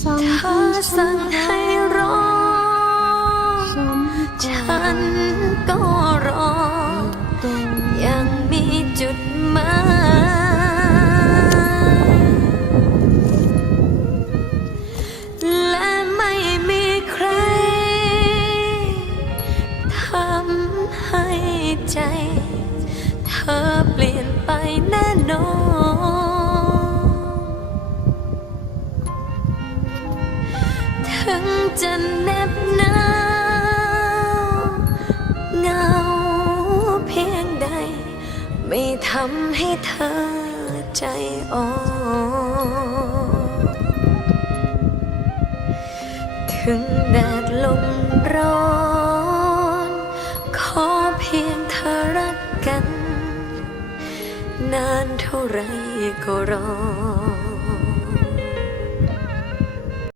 สั่งเธอสั่งให้รอฉันฉันก็รอ ยังมีจุดหมายและไม่มีใครทำให้ใจ เธอเปลี่ยน ถึงจะเหน็บหนาวเงาเพียงใด ไม่ทำให้เธอใจอ่อนถึงแดดลมร้อน ขอเพียงเธอรักกัน นานเท่าไรก็รอ